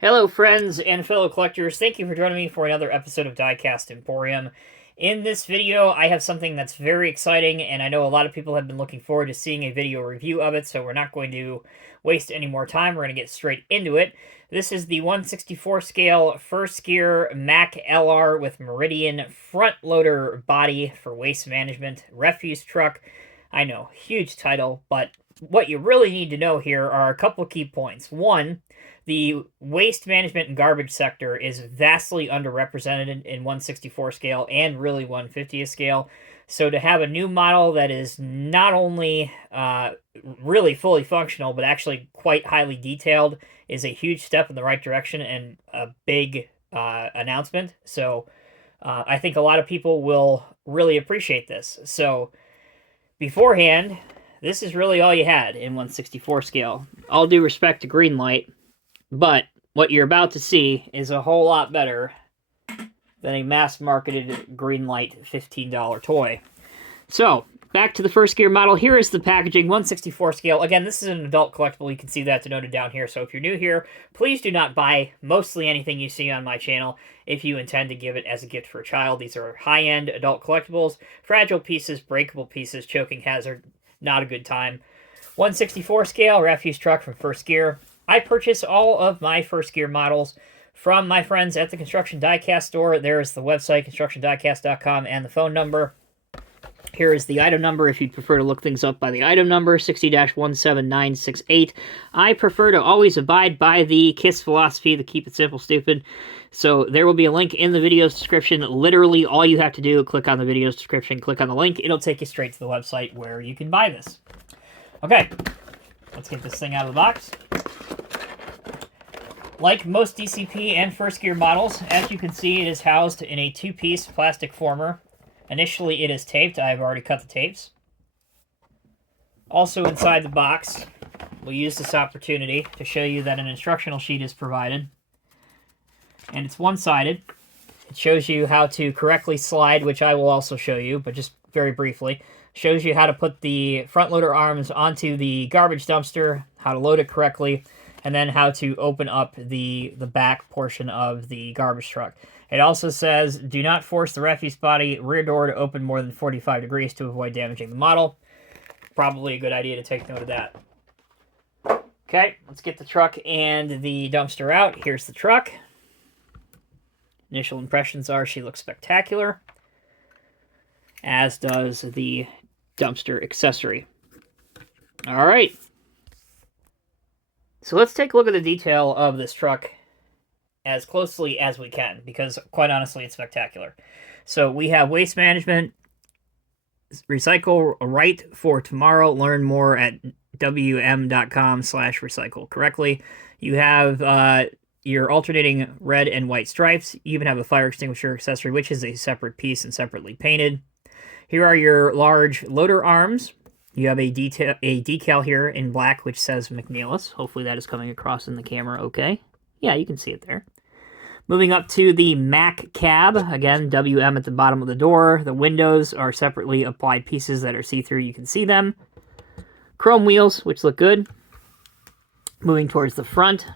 Hello, friends and fellow collectors. Thank you for joining me for another episode of Diecast Emporium. In this video, I have something that's very exciting, and I know a lot of people have been looking forward to seeing a video review of it, so we're not going to waste any more time. We're going to get straight into it. This is the 1/64 scale first gear Mack LR with Meridian front loader body for waste management refuse truck. I know, huge title, but what you really need to know here are a couple key points. One, the waste management and garbage sector is vastly underrepresented in 1/64 scale and really 1/50 scale. So to have a new model that is not only really fully functional, but actually quite highly detailed is a huge step in the right direction and a big announcement. So I think a lot of people will really appreciate this. So beforehand, this is really all you had in 1/64 scale. All due respect to Greenlight, but what you're about to see is a whole lot better than a mass-marketed Greenlight $15 toy. So, back to the first gear model. Here is the packaging, 1/64 scale. Again, this is an adult collectible. You can see that denoted down here. So if you're new here, please do not buy mostly anything you see on my channel if you intend to give it as a gift for a child. These are high-end adult collectibles, fragile pieces, breakable pieces, choking hazard, not a good time. 1/64 scale, refuse truck from First Gear. I purchase all of my First Gear models from my friends at the Construction Diecast store. There is the website, ConstructionDiecast.com, and the phone number. Here is the item number if you'd prefer to look things up by the item number, 60-17968. I prefer to always abide by the KISS philosophy, the keep it simple, stupid. So there will be a link in the video's description. Literally all you have to do, click on the video's description, click on the link. It'll take you straight to the website where you can buy this. Okay, let's get this thing out of the box. Like most DCP and First Gear models, as you can see, it is housed in a two-piece plastic former. Initially, it is taped. I've already cut the tapes. Also inside the box, we'll use this opportunity to show you that an instructional sheet is provided. And it's one-sided. It shows you how to correctly slide, which I will also show you, but just very briefly. Shows you how to put the front loader arms onto the garbage dumpster, how to load it correctly, and then how to open up the back portion of the garbage truck. It also says, do not force the refuse body rear door to open more than 45 degrees to avoid damaging the model. Probably a good idea to take note of that. Okay, let's get the truck and the dumpster out. Here's the truck. Initial impressions are she looks spectacular, as does the dumpster accessory. All right. So let's take a look at the detail of this truck as closely as we can, because quite honestly, it's spectacular. So we have waste management, recycle right for tomorrow. Learn more at wm.com/recycle correctly. You have your alternating red and white stripes. You even have a fire extinguisher accessory, which is a separate piece and separately painted. Here are your large loader arms. You have a decal here in black, which says McNeilus. Hopefully that is coming across in the camera okay. Yeah, you can see it there. Moving up to the Mack cab. Again, WM at the bottom of the door. The windows are separately applied pieces that are see-through. You can see them. Chrome wheels, which look good. Moving towards the front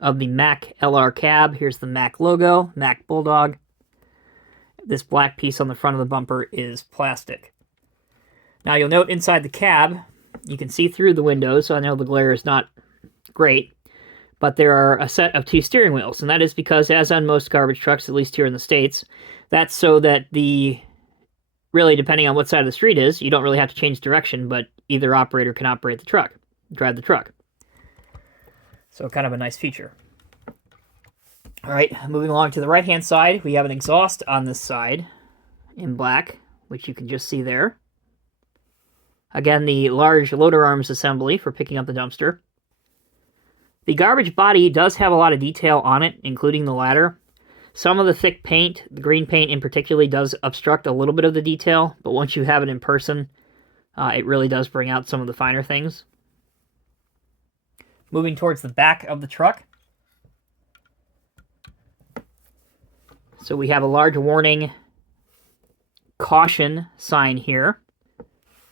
of the Mack LR cab. Here's the Mack logo, Mack Bulldog. This black piece on the front of the bumper is plastic. Now you'll note inside the cab, you can see through the windows, so I know the glare is not great, but there are a set of two steering wheels, and that is because, as on most garbage trucks, at least here in the States, that's so that really depending on what side of the street is, you don't really have to change direction, but either operator can operate the truck, drive the truck. So kind of a nice feature. All right, moving along to the right-hand side, we have an exhaust on this side in black, which you can just see there. Again, the large loader arms assembly for picking up the dumpster. The garbage body does have a lot of detail on it, including the ladder. Some of the thick paint, the green paint in particular, does obstruct a little bit of the detail, but once you have it in person, it really does bring out some of the finer things. Moving towards the back of the truck. So we have a large warning caution sign here.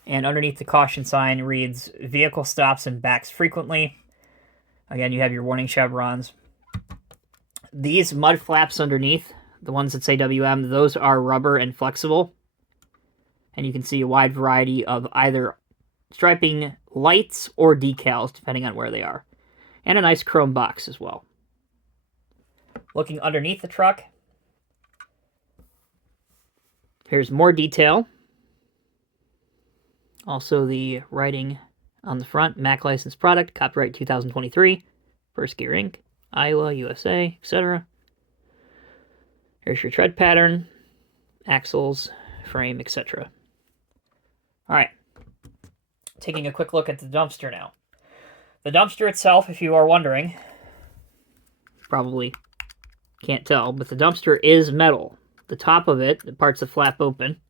And underneath the caution sign reads, vehicle stops and backs frequently. Again, you have your warning chevrons. these mud flaps underneath, the ones that say WM, those are rubber and flexible. And you can see a wide variety of either striping lights or decals, depending on where they are. And a nice chrome box as well. Looking underneath the truck, here's more detail. Also the writing on the front, Mack licensed product, copyright 2023, First Gear Inc., Iowa, USA, etc. Here's your tread pattern, axles, frame, etc. Alright, taking a quick look at the dumpster now. The dumpster itself, if you are wondering, probably can't tell, but the dumpster is metal. The top of it, the parts that flap open,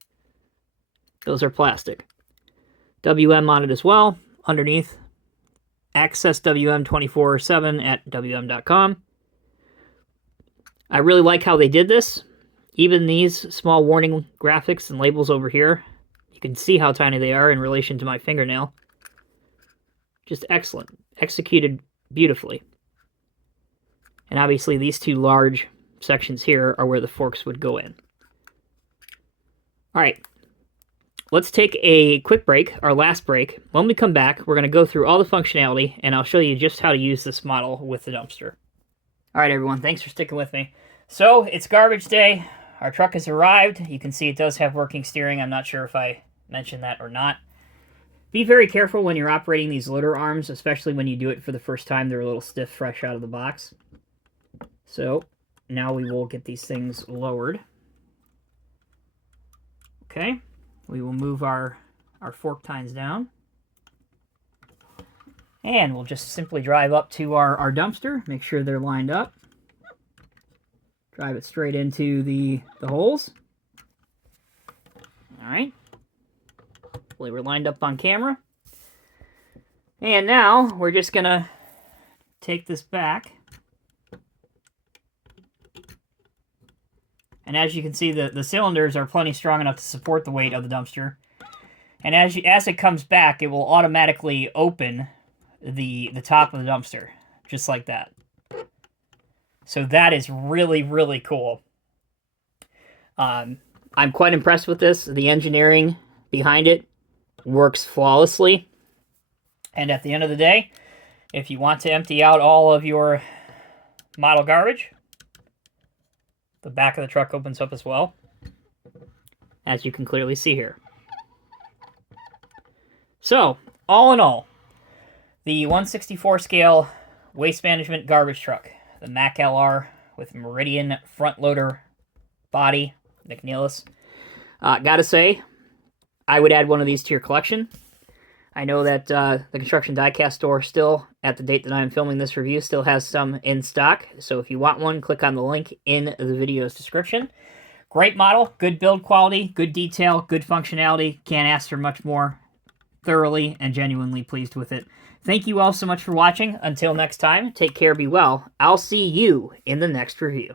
those are plastic. WM on it as well. Underneath, access WM 24/7 at WM.com. I really like how they did this. Even these small warning graphics and labels over here, you can see how tiny they are in relation to my fingernail. Just excellent. Executed beautifully. And obviously these two large sections here are where the forks would go in. Alright, let's take a quick break, our last break. When we come back, we're going to go through all the functionality, and I'll show you just how to use this model with the dumpster. Alright everyone, thanks for sticking with me. So, it's garbage day. Our truck has arrived. You can see it does have working steering. I'm not sure if I mentioned that or not. Be very careful when you're operating these loader arms, especially when you do it for the first time. They're a little stiff fresh out of the box. So, now we will get these things lowered. Okay, we will move our fork tines down. And we'll just simply drive up to our dumpster, make sure they're lined up. Drive it straight into the holes. Alright. Hopefully we're lined up on camera. And now we're just going to take this back. And as you can see, the cylinders are plenty strong enough to support the weight of the dumpster. And as it comes back, it will automatically open the top of the dumpster, just like that. So that is really, really cool. I'm quite impressed with this. The engineering behind it works flawlessly. And at the end of the day, if you want to empty out all of your model garbage, the back of the truck opens up as well, as you can clearly see here. So, all in all, the 1/64 scale waste management garbage truck, the Mack LR with Meridian front loader body, McNeilus. Gotta say, I would add one of these to your collection. I know that the Construction Diecast store still, at the date that I'm filming this review, still has some in stock. So if you want one, click on the link in the video's description. Great model, good build quality, good detail, good functionality. Can't ask for much more. Thoroughly and genuinely pleased with it. Thank you all so much for watching. Until next time, take care, be well. I'll see you in the next review.